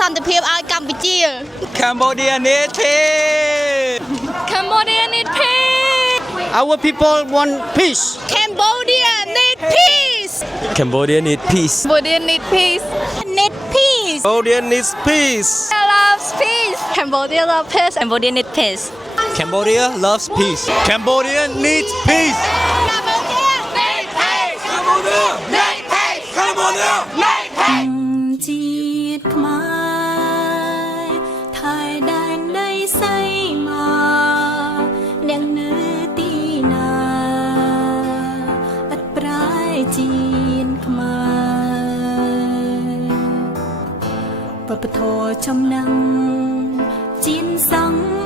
សន្តិភាពឲ្យកម្ពុជា Cambodia need peace. Cambodia need peace Our people want peace. Cambodia need peace Cambodia need peace. Cambodia need peace need peace Cambodia needs peace. loves peace Cambodia loves peace Cambodia need peace Cambodia loves peace. Cambodia needs peace. Cambodia need peace Cambodia need peace Cambodia need peace ជាតិខ្មែរថៃដែនដីសៃមកអ្នកនៅទីណាឥតប្រែជាតិខ្មែរបព្វធម៌ចំណាំងជាតិសង្